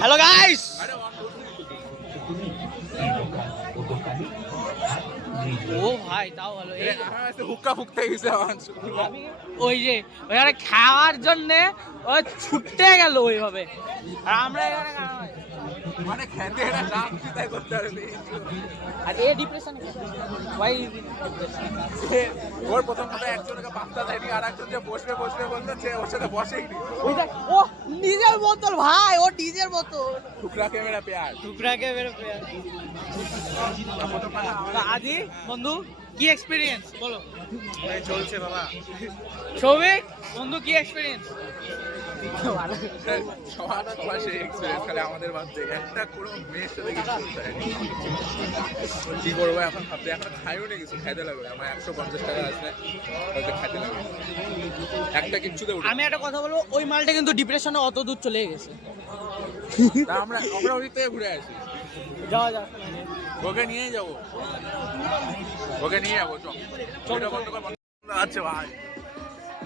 Hello guys, ও ভাই তাও ভালো। হুক্কা ফুকতে গেছে ওই যে ওখানে খাওয়ার জন্য ও ছুটতে গেল ওইভাবে, আর আমরা এখানে মানে খেতে এটা নাম চিন্তা করতে পারবে। আর এ ডিপ্রেশন ভাই, ওর প্রথম কথা একজনকে পাত্তা দেয়নি, আর একজন যে বসবে বসবে বলতে ওর সাথে বসেই নি। ও নিজের বোতল ভাই, ও নিজের বোতল। টুকরা কে মেরা প্যার, টুকরা কে মেরা প্যার। আদি বন্ধু কি এক্সপেরিয়েন্স বলো? চলছে বাবা। সৌভিক বন্ধু কি এক্সপেরিয়েন্স? সবার সেই এক্সপিরিয়েন্স, খালি আমাদের বাদ থেকে একটা কোনো মেয়ের সাথে কিছু করতে হয়নি। কি করবো এখন ভাবতে, এখন খাইও নি কিছু, খাইতে লাগবে। আমার 150 টাকা আছে, হয়তো খাইতে লাগবে একটা কিচ্ছুতে। আমি একটা কথা বলবো, ওই মালটা কিন্তু ডিপ্রেশনে অত দূর চলে গেছে। আমরা আমরা ওই থেকে ঘুরে আসি, যাওয়া যাক, ওকে নিয়েই যাবো, ওকে নিয়ে যাবো। আচ্ছা ভাই,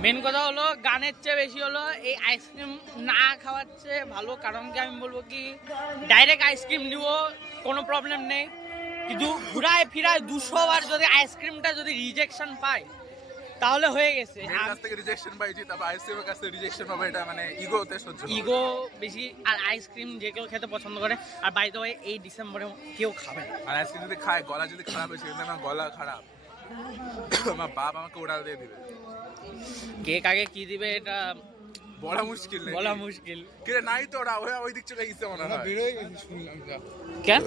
মেন কথা হলো গানের চেয়ে বেশি হলো এই আইসক্রিম না খাওয়ার চেয়ে ভালো। কারণ কি আমি বলবো কি, ডাইরেক্ট আইসক্রিম নিব কোনো প্রবলেম নেই, কিন্তু ঘুরায় ফিরায় 200 বার যদি আইসক্রিমটা যদি রিজেকশন পায় তাহলে হয়ে গেছে। এর কাছ থেকে রিজেকশন পাইছি, তারপর আইসক্রিমের কাছ থেকে রিজেকশন পাবে, এটা মানে ইগোতে সহ্য, ইগো বেশি। আর আইসক্রিম যে কেউ খেতে পছন্দ করে, আর বাই দ্য ওয়ে এই ডিসেম্বরে কেউ খাবে না। আর আইসক্রিম যদি খায়, গলা যদি খারাপ হয়েছে, কিন্তু আমার গলা খারাপ, আমার বাপ আমাকে ওটা দিয়ে দিবে। কেক আগে কি দিবে এটা বলা মুশকিল, বলা মুশকিল। কিন্তু নাই তো, ওরা ওই দিক চলে গেছে মনে হয়। বেরোই গেছে শুনলাম, কেন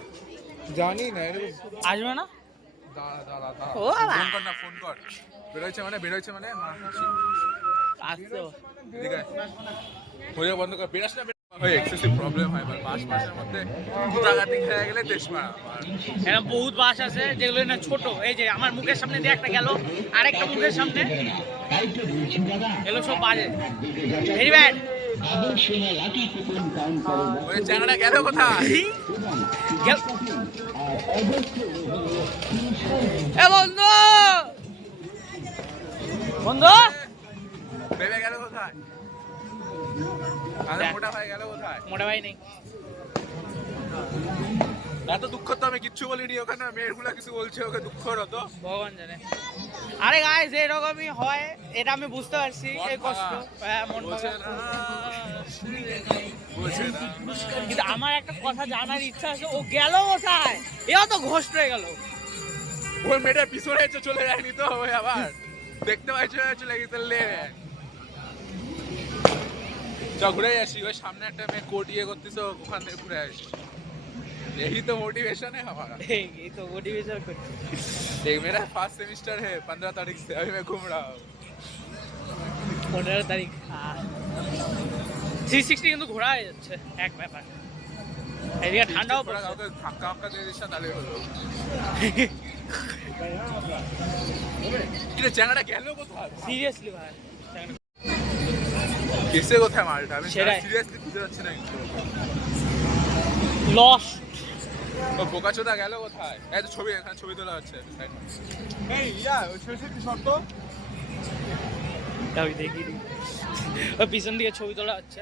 জানি না, আসবে না। ও ফোন কর না, ফোন কর। বেরোইছে মানে আসতো ঠিক আছে, হয়ে বন্ধ কর, বেরাস না। হয় এক্সেসিভ প্রবলেম হয়, মানে মাসের মধ্যে গুটাগাটি খেয়ে গেলে দেশমা। এরকম বহুত বাস আছে যেগুলো না ছোট, এই যে আমার মুখের সামনে দিয়ে একটা গেল, আরেকটা মুখের সামনে এগুলো সব বাজে, ভেরি ব্যাড। ওই চ্যানেলটা গেল কোথায়? এ বন্ধু, বন্ধু ভেবে গেল কোথায়? মোটা ভাই গেল কোথায়? মোটা ভাই নেই। এত দুঃখ তো আমি কিচ্ছু বলিনি ওখানে, মেয়েগুলা কিছু বলছে, ওকে দুঃখ হতো ভগবান জানে। আরে গাইস এরকমই হয়, এটা আমি বুঝতে পারছি, এই কষ্ট। হ্যাঁ মন বলছে না, বলছে না। কিন্তু আমার একটা কথা জানার ইচ্ছা আছে, ও গেল কোথায়? এও তো ঘোষ্ট হয়ে গেল। ওই মেয়েটা পিছনে চলে যায়নি তো, ওই আবার দেখতে পাইছো চলে গেছে। চ ঘুরে আসি, ওই সামনে একটা মেয়ে কোট ইয়ে করতেছে, ওখান থেকে ঘুরে আসি। यही तो मोटिवेशन है हमारा, यही तो मोटिवेशन करते। देख मेरा फर्स्ट सेमेस्टर है 15 तारीख से, अभी मैं घूम रहा हूँ। 15 तारीख 360 কিন্তু ঘোরা হয়ে যাচ্ছে এক ব্যাপার। এদিকে ঠান্ডাও পড়ছে, কাউকে ধাক্কা ধাক্কা দিয়ে দিস না, তাহলে হলো। কিরে চ্যাংড়াটা গেল কোথায়? সিরিয়াসলি ভাই কিসে কোথায় মালটা? আমি সেটাই সিরিয়াসলি বুঝতে পারছি না কিন্তু। লস্ট। ও বোকাচোদা গেল কোথায়? এই তো ছবি, এখানে ছবি তোলা হচ্ছে। এই ইয়া ওই ছোট শর্ত আমি দেখিনি, ওই পিছন দিকে ছবি তোলা হচ্ছে,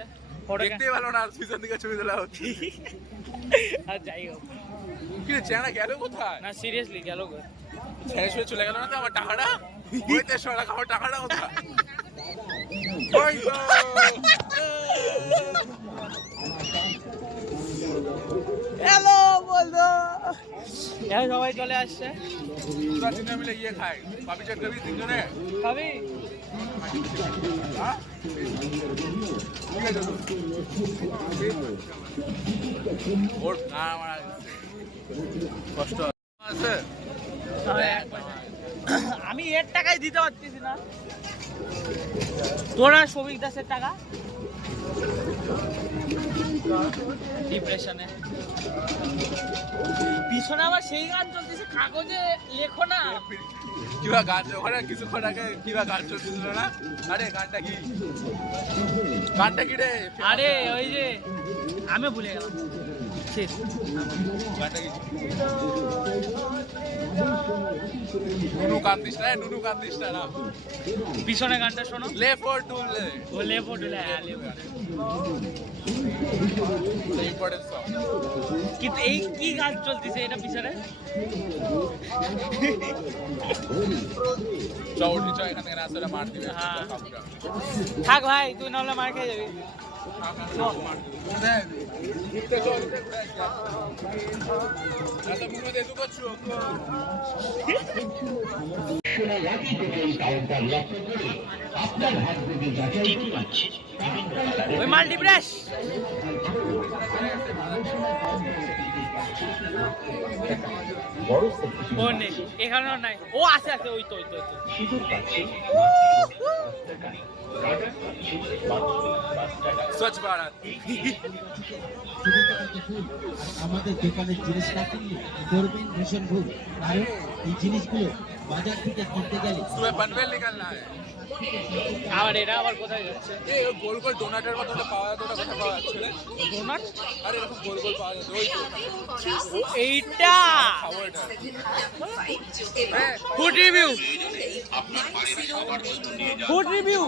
দেখতে ভালো না, পিছন দিকে ছবি তোলা হচ্ছে। আর যাই হোক, কিরে চ্যাংড়া গেল কোথায়? না সিরিয়াসলি গেল গো, ছেড়ে ছুড়ে চলে গেল না তো? আমার টাকাটা ওই 300 টাকা, আমার টাকাটা কোথায়? ওই গো হ্যালো বন্ধু, এখন সবাই চলে আসছে। তোরা তিনজনে মিলে ইয়ে খাই, পাপি চাট খাবি তিনজনে? খাবি? হ্যাঁ ঠিক আছে তো। ওর না আমার কষ্ট আছে। আমি এর টাকাই দিতে পারতেছি না, তোরা সবিক দাসের টাকা ডিপ্রেশনে। পিছনে আবার সেই গান চলতেছে, কাগজে লেখো না। কিবা গান ওখানে কিছুক্ষণ আগে কিবা গান চলছিল না? আরে গানটা কি, গানটা কি রে? আরে ওই যে আমিও ভুলে গেলাম। ঠিক। নুনু কান্দিস না। পিছনে গানটা শোনো। লে ফর ডুলে। ও লেপো ডুলে, হ্যাঁ, লেপো। Important song. কিন্তু এই কি গান চলতেছে এটা পিছনে? চৌটি চয় এখান থেকে নাচলে মার দিবে। হ্যাঁ। থাক ভাই, তুই নাহলে মার খেয়ে যাবি। ওই মাল্টিপ্রেস ও নেই, এখানেও নাই। ও আছে ওই তো স্বচ্ছ ভারত। আমাদের দোকানের জিনিসপাতি করবেন ভীষণ ভুল, কারণ এই জিনিসগুলো বাজার থেকে কিনতে গেলে तुम्हें पनवेल निकलना है। আবার এরা আবার কোথায় যাচ্ছে? এই গোল গোল ডোনাটের মতো ওটা পাওয়া যেত, ওটা কোথায় পাওয়া যাচ্ছে রে? ডোনাট? আরে এরকম গোল গোল পাওয়া যেত ওই তো এইটা খাবো এটা। হ্যাঁ, ফুড রিভিউ। Food review.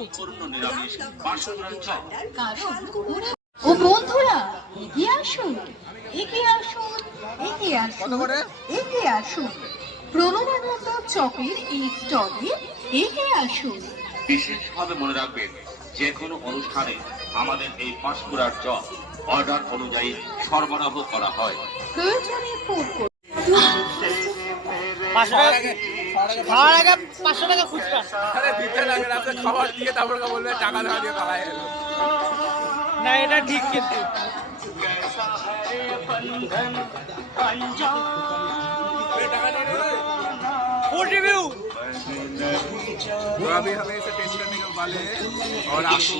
ও বন্ধুরা, এগিয়ে আসুন, এগিয়ে আসুন, এগিয়ে আসুন, কত করে? এগিয়ে আসুন, প্রণবানন্দ চকের এই স্টলে এগিয়ে আসুন। বিশেষভাবে মনে রাখবেন, যে কোনো অনুষ্ঠানে আমাদের এই পাঁশকুড়ার চপ অর্ডার অনুযায়ী সরবরাহ করা হয়। প্রয়োজনে ফোন করুন। 500 টাকা খাওয়ার আগে 500 টাকা ফুচকা। আরে দিতে লাগে না, আপনি খাবার দিয়ে তারপর বলবে টাকা দেওয়া দিয়ে পালাই এলো। না এটা ঠিক কিন্তু টাকা নিয়ে নেবে। Food review. तो अभी हमें इसे टेस्ट करने के वाले हैं और आपको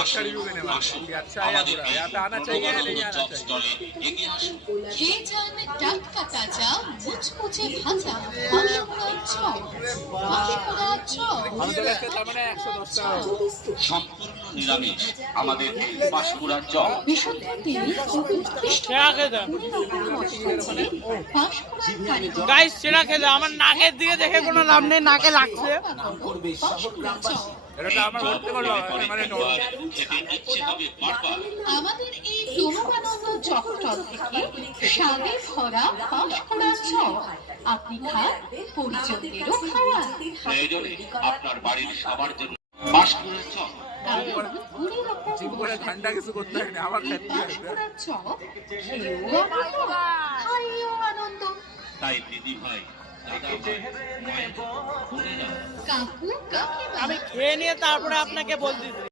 अच्छा रिव्यू देने वाले हैं कि अच्छा है या बुरा है, यहाँ पे आना चाहिए या नहीं आना चाहिए। খেয়ে যান টাটকা তাজা মুচমুচে ভাজা পাঁশকুড়ার চপ, পাঁশকুড়ার চপ। আমাদের কাছে তার মানে 110 টাকা। সম্পূর্ণ নিরামিষ আমাদের এই পাঁশকুড়ার চপ। বিশুদ্ধ তেল ও উৎকৃষ্ট সেরা খেতে মশলা দিয়ে পাঁশকুড়ার কারিগর গাইস, সেরা খেতে। আমার নাকের দিকে দেখে কোনো লাভ নেই, নাকে লাগছে। পাঁশকুড়ার চপ। এটা তো আমার করতে পারলো মানে নরম। খেতে ইচ্ছে হবে বারবার। আমাদের এই প্রণবানন্দ চকটক থেকে স্বাদে ভরা পাঁশকুড়ার চপ আপনি খান, পরিজনদেরও খাওয়ান। প্রয়োজনে আপনার বাড়ির সবার জন্য পাঁশকুড়ার চপ। গুড়ের ওপর ঠিক করে ঠান্ডা কিছু করতে হয় না, আমার খেতে হয়। পাঁশকুড়ার চপ খেয়েও আনন্দ, খাইয়েও আনন্দ। তাই দিদি ভাই, দাদা ভাই, মায়েরা, বোনেরা, কাকু কাকিমা আমি খেয়ে নিয়ে তারপরে আপনাকে বলতেছি।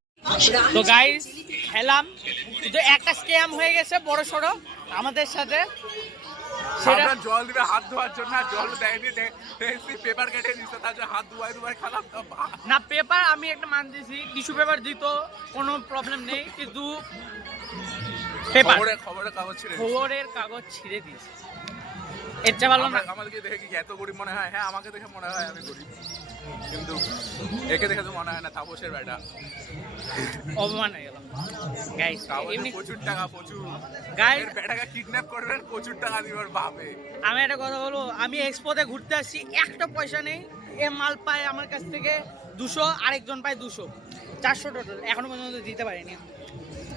তো গাইস, খেলাম, কিন্তু একটা স্ক্যাম হয়ে গেছে বড় সড়ো আমাদের সাথে। সেটা আমরা জল দিবে হাত ধোয়ার জন্য, আর জল দেয়নি, পেপার কেটে দিচ্ছে, তার জন্য হাত দুবার খালাম। না, পেপার আমি একটা মান দিছি, টিস্যু পেপার দিত, কোনো প্রবলেম নেই, কিন্তু পেপার খবরের কাগজ ছিঁড়ে দিচ্ছে। খবরের কাগজ ছিঁড়ে দিয়েছে। এর চেয়ে ভালো না। আমাদেরকে দেখে কি এত গরিব মনে হয়? হ্যাঁ, আমাকে দেখে মনে হয় আমি গরিব, কিন্তু একে দেখে তো মনে হয় না তাপসের বেটা। অপমান হয়ে গেল গাইস। তাপসের এমনি প্রচুর টাকা, প্রচুর। গাইস, এর বেটাকে কিডন্যাপ করবেন, প্রচুর টাকা দিবার ভাবে। আমি একটা কথা বলবো, আমি এক্সপোতে ঘুরতে আসছি, একটা পয়সা নেই। এ মাল পায় আমার কাছ থেকে 200, আরেকজন পায় 200, 400 টোটাল। এখনো পর্যন্ত দিতে পারিনি।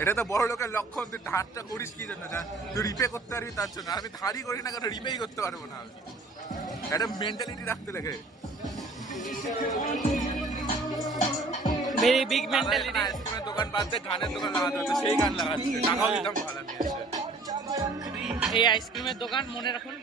এটা তো বড় লোকের লক্ষণ। তুই ধারটা করিস কি জন্য? তুই রিপে করতে পারবি তার জন্য। আমি ধারই করি না, কারণ রিপেই করতে পারবো না। একটা মেন্টালিটি রাখতে লাগে। Very big mentality. আইসক্রিমের দোকান বাদ দিয়ে গানের দোকান লাগাতে হতো, সেই গান লাগাচ্ছে, টাকাও দিতাম ভালো আমি এসে। এই আইসক্রিমের দোকান মনে রাখুন।